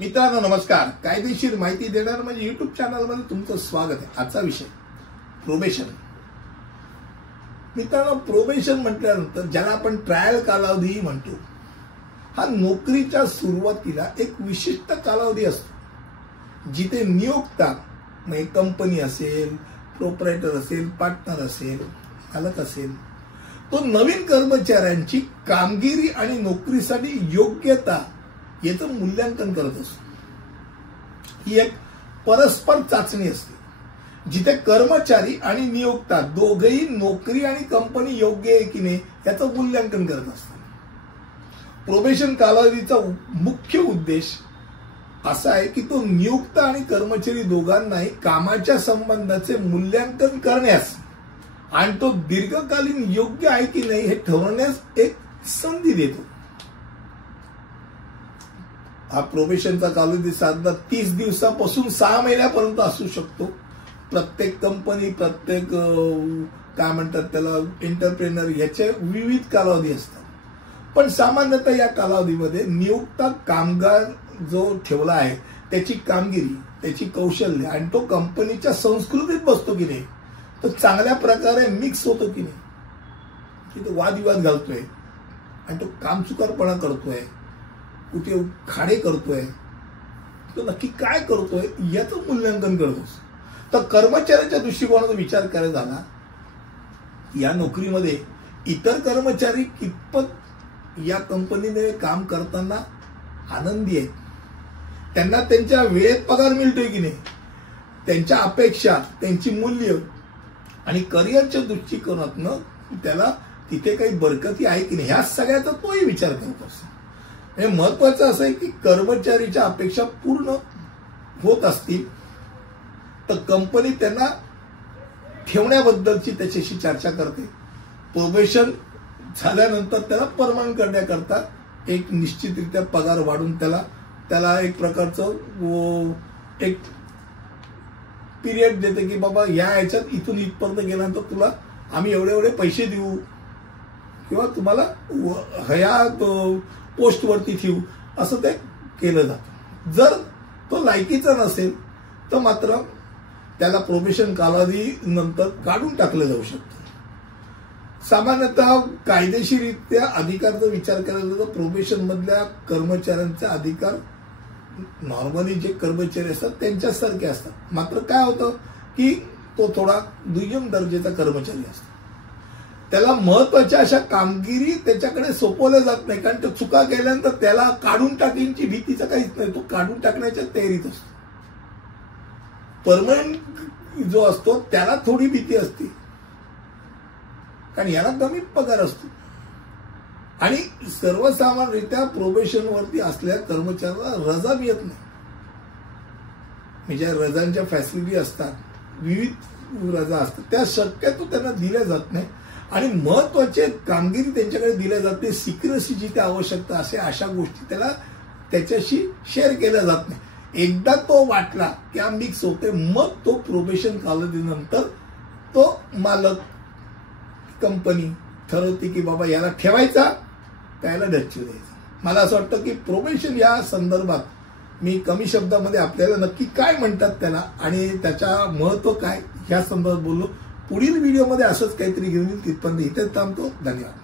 मित्रांनो नमस्कार. कायदेशीर माहिती देणार म्हणजे युट्यूब चॅनलमध्ये तुमचं स्वागत आहे. आजचा विषय प्रोबेशन. मित्रांनो, प्रोबेशन म्हटल्यानंतर ज्याला आपण ट्रायल कालावधी म्हणतो, हा नोकरीच्या सुरुवातीला एक विशिष्ट कालावधी असतो जिथे नियोक्ता म्हणजे कंपनी असेल, प्रोप्रायटर असेल, पार्टनर असेल, मालक असेल, तो नवीन कर्मचाऱ्यांची कामगिरी आणि नोकरीसाठी योग्यता याचं मूल्यांकन करत असतो. ही एक परस्पर चाचणी असते जिथे कर्मचारी आणि नियोक्ता दोघेही नोकरी आणि कंपनी योग्य आहे की नाही याचं मूल्यांकन करत असतात. प्रोबेशन कालावधीचा मुख्य उद्देश असा आहे की तो नियुक्त आणि कर्मचारी दोघांनाही कामाच्या संबंधाचे मूल्यांकन करण्यास आणि तो दीर्घकालीन योग्य आहे की नाही हे ठरवण्यास एक संधी देतो. हा प्रोबेशनचा कालावधी साधारण 30 दिवसापासून 6 महिन्यापर्यंत असू शकतो. प्रत्येक कंपनी, प्रत्येक काय म्हणतात त्याला एंटरप्रेनर, याचे विविध कालावधी असतात. पण सामान्यतः या कालावधीमध्ये नियुक्त कामगार जो ठेवला आहे त्याची कामगिरी, त्याची कौशल्य आणि तो कंपनीच्या संस्कृतीत बसतो की नाही, तो चांगल्या प्रकारे मिक्स होतो की नाही, की तो वादविवाद घालतोय आणि तो कामचुकारपणा करतोय, कुठे खाडे करतोय, तो नक्की काय करतोय याचं मूल्यांकन करतोस. तर कर्मचाऱ्याच्या दृष्टिकोनाचा विचार करायचा झाला, या नोकरीमध्ये इतर कर्मचारी कितपत या कंपनीने काम करताना आनंदी आहेत, त्यांना त्यांच्या वेळेत पगार मिळतोय की नाही, त्यांच्या अपेक्षा, त्यांची मूल्य आणि करिअरच्या दृष्टिकोनातनं त्याला तिथे काही बरकती आहे की नाही, ह्या सगळ्याचा तोही विचार करत असतो. हे महत्वाचं असं आहे की कर्मचारीच्या अपेक्षा पूर्ण होत असतील तर कंपनी त्यांना ठेवण्याबद्दलची त्याच्याशी चर्चा करते. प्रोबेशन झाल्यानंतर त्याला परमनंट करण्याकरता एक निश्चितरित्या पगार वाढून त्याला एक प्रकारचं एक पिरियड देते की बाबा या याच्यात इथून इथपर्यंत गेल्यानंतर तुला आम्ही एवढे पैसे देऊ किंवा तुम्हाला ह्या पोस्टवरती ठेवू, असं ते केलं जातं. जर तो लायकीचा नसेल तर मात्र त्याला प्रोबेशन कालावधी नंतर काढून टाकलं जाऊ शकतं. सामान्यतः कायदेशीररित्या अधिकारचा विचार करायला तर प्रोबेशन मधल्या कर्मचाऱ्यांचे अधिकार नॉर्मली जे कर्मचारी असतात त्यांच्यासारखे असतात. मात्र काय होतं की तो थोडा दुय्यम दर्जाचा कर्मचारी असतो. त्याला महत्वाच्या अशा कामगिरी त्याच्याकडे सोपवल्या जात नाही, कारण तो चुका केल्यानंतर त्याला काढून टाकण्याची भीतीचं काहीच नाही, तो काढून टाकण्याच्या तयारीत असतो. परमनंट जो असतो त्याला थोडी भीती असते, कारण याला कमी पगार असतो आणि सर्वसामान्यरित्या प्रोबेशनवरती असलेल्या कर्मचाऱ्याला रजा मिळत नाही. म्हणजे रजांच्या फॅसिलिटी असतात, विविध रजा असतात, त्या शक्यतो त्यांना दिल्या जात नाही आणि महत्वाचे कामगिरी त्यांच्याकडे दिल्या जाते. सिक्रेसी जिथे आवश्यकता असे अशा गोष्टी त्याच्याशी शेअर केल्या जात नाही. एकदा तो वाटला की हा मिक्स होते, मग तो प्रोबेशन कालावधीनंतर तो मालक, कंपनी ठरवते की बाबा याला ठेवायचा का याला डच्चू द्यायचा. मला असं वाटतं की प्रोबेशन या संदर्भात मी कमी शब्दामध्ये आपल्याला नक्की काय म्हणतात त्याला आणि त्याचा महत्व काय ह्या संदर्भात बोललो. पुढील व्हिडिओमध्ये असंच काहीतरी घेऊन येईल. तिथपर्यंत इथेच थांबतो. धन्यवाद.